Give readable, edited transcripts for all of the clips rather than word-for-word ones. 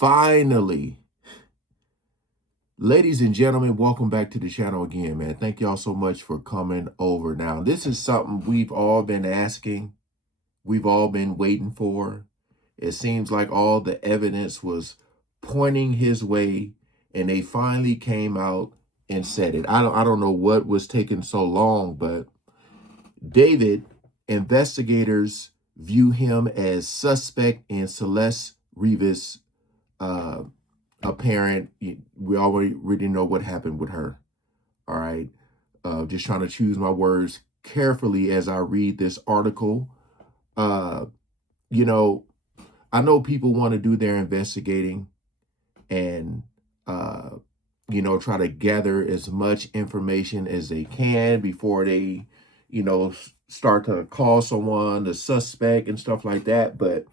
Finally, ladies and gentlemen, welcome back to the channel again, man. Thank y'all so much for coming over. Now, this is something we've all been asking. We've all been waiting for. It seems like all the evidence was pointing his way, and they finally came out and said it. I don't know what was taking so long, but David, investigators view him as suspect in Celeste Rivas' apparent. We already know what happened with her. All right. Just trying to choose my words carefully as I read this article. Uh, you know, I know people want to do their investigating and, try to gather as much information as they can before they, start to call someone the suspect and stuff like that. But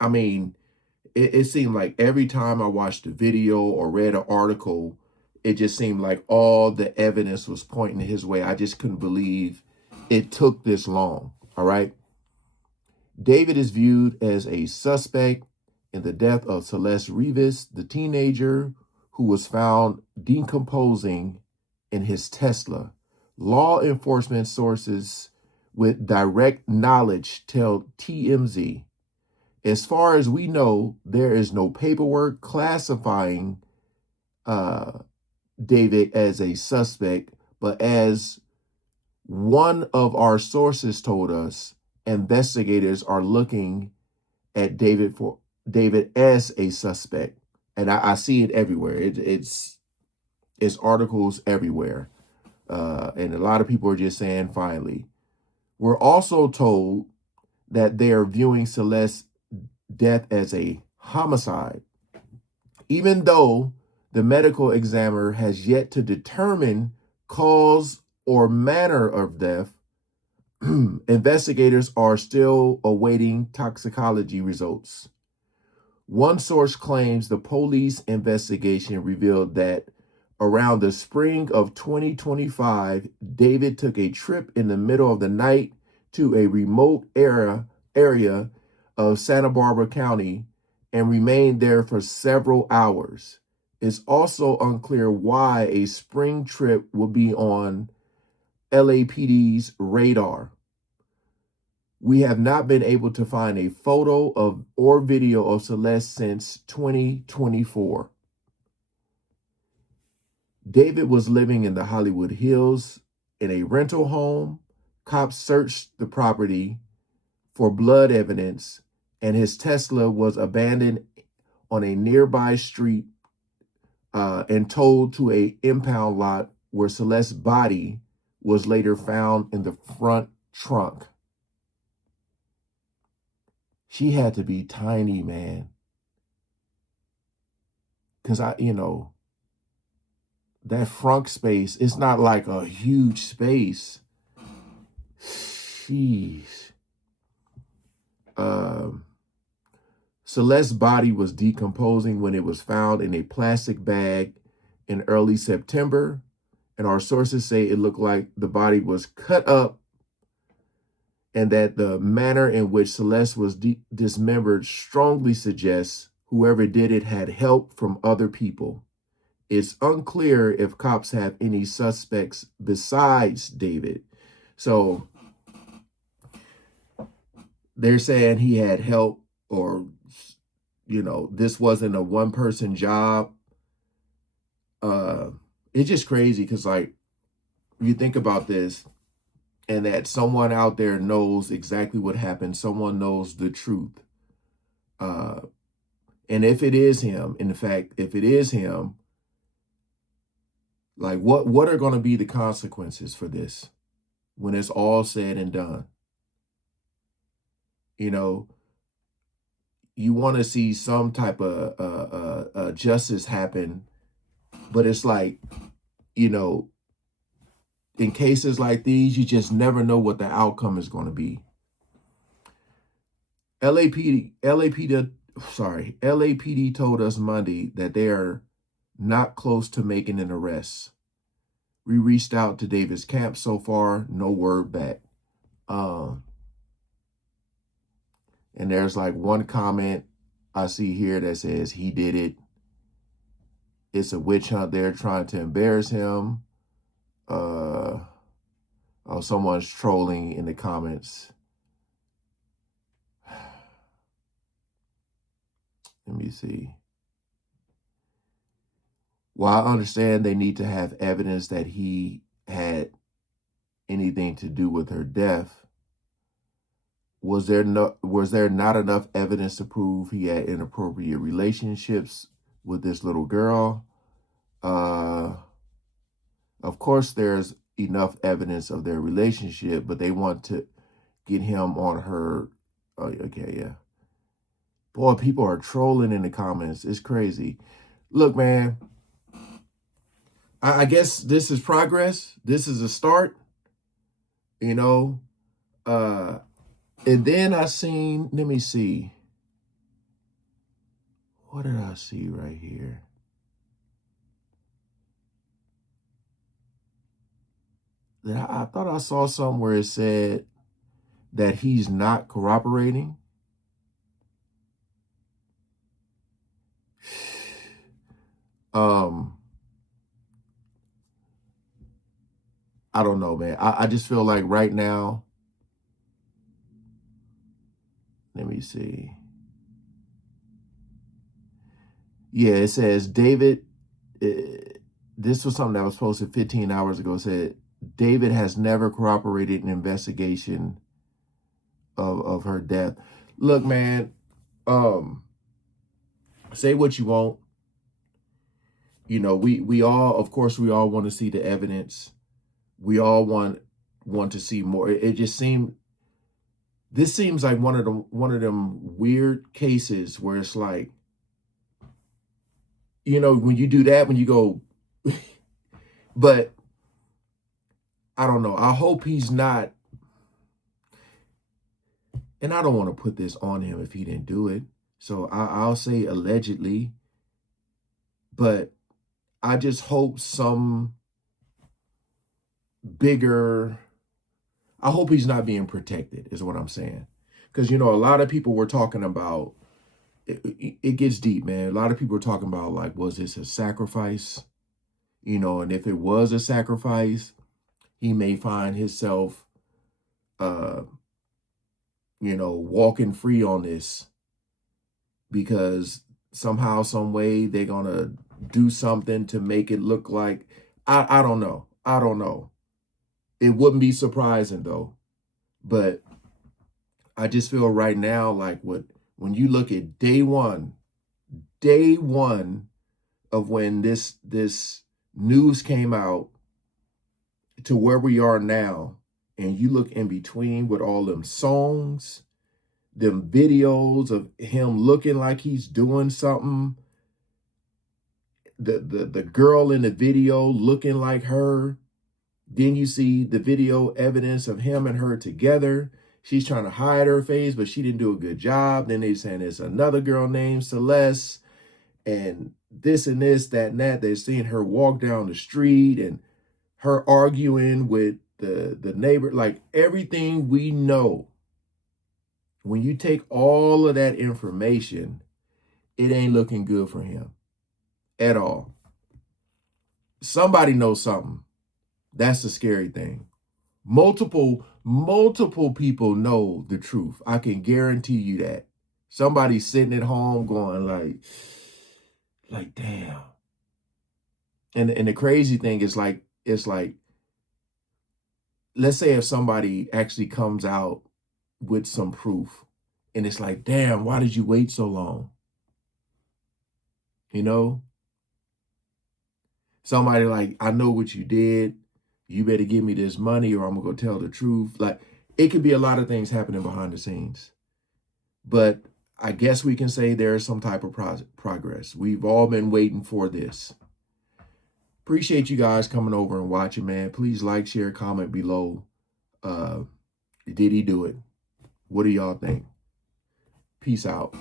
I mean, it seemed like every time I watched a video or read an article, it just seemed like all the evidence was pointing his way. I just couldn't believe it took this long. All right. David is viewed as a suspect in the death of Celeste Rivas, the teenager who was found decomposing in his Tesla. Law enforcement sources with direct knowledge tell TMZ, as far as we know, there is no paperwork classifying David as a suspect, but as one of our sources told us, investigators are looking at David as a suspect, and I see it everywhere. It's articles everywhere, and a lot of people are just saying finally. We're also told that they are viewing Celeste's death as a homicide, even though the medical examiner has yet to determine cause or manner of death. Investigators are still awaiting toxicology results. One source claims the police investigation revealed that around the spring of 2025, David took a trip in the middle of the night to a remote area of Santa Barbara County and remained there for several hours. It's also unclear why a spring trip would be on LAPD's radar. We have not been able to find a photo of or video of Celeste since 2024. David was living in the Hollywood Hills in a rental home. Cops searched the property for blood evidence, and his Tesla was abandoned on a nearby street and towed to a impound lot where Celeste's body was later found in the front trunk. She had to be tiny, man. Because that front space, it's not like a huge space. Jeez. Celeste's body was decomposing when it was found in a plastic bag in early September, and our sources say it looked like the body was cut up and that the manner in which Celeste was dismembered strongly suggests whoever did it had help from other people. It's unclear if cops have any suspects besides David. So they're saying he had help, or, this wasn't a one-person job. It's just crazy because, like, you think about this and that someone out there knows exactly what happened. Someone knows the truth. And if it is him, in fact, if it is him, like, what are going to be the consequences for this when it's all said and done? You want to see some type of justice happen, but it's like, in cases like these, you just never know what the outcome is going to be. LAPD told us Monday that they are not close to making an arrest. We reached out to David's camp. So far, no word back. And there's like one comment I see here that says he did it. It's a witch hunt. They're trying to embarrass him. Oh, someone's trolling in the comments. Let me see. Well, I understand they need to have evidence that he had anything to do with her death. Was there not enough evidence to prove he had inappropriate relationships with this little girl? Of course, there's enough evidence of their relationship, but they want to get him on her. Oh, okay, yeah. Boy, people are trolling in the comments. It's crazy. Look, man, I guess this is progress. This is a start, you know. And then I seen, let me see. What did I see right here? I thought I saw something where it said that he's not cooperating. I don't know, man. I just feel like right now, let me see. Yeah, it says David, this was something that was posted 15 hours ago. It said David has never cooperated in investigation of her death. Look, man, say what you want. You know, we all, of course, we all want to see the evidence. We all want to see more. It just seemed, this seems like one of them weird cases where it's like, you know, when you do that, when you go, but I don't know. I hope he's not, and I don't want to put this on him if he didn't do it. So I'll say allegedly, but I just hope some bigger, I hope he's not being protected is what I'm saying. Because, you know, a lot of people were talking about, it gets deep, man. A lot of people are talking about, like, was this a sacrifice? You know, and if it was a sacrifice, he may find himself, you know, walking free on this because somehow, some way they're going to do something to make it look like, I don't know. I don't know. It wouldn't be surprising though. But I just feel right now, like when you look at day one of when this news came out to where we are now, and you look in between with all them songs, them videos of him looking like he's doing something, the girl in the video looking like her, then you see the video evidence of him and her together. She's trying to hide her face, but she didn't do a good job. Then they saying there's another girl named Celeste, and this and this, that and that. They're seeing her walk down the street and her arguing with the neighbor. Like, everything we know, when you take all of that information, it ain't looking good for him at all. Somebody knows something. That's the scary thing. Multiple people know the truth. I can guarantee you that. Somebody's sitting at home going like, damn. And the crazy thing is, like, it's like, let's say if somebody actually comes out with some proof and it's like, damn, why did you wait so long? You know, somebody like, I know what you did. You better give me this money or I'm gonna go tell the truth. Like, it could be a lot of things happening behind the scenes. But I guess we can say there is some type of progress. We've all been waiting for this. Appreciate you guys coming over and watching, man. Please like, share, comment below. Did he do it? What do y'all think? Peace out.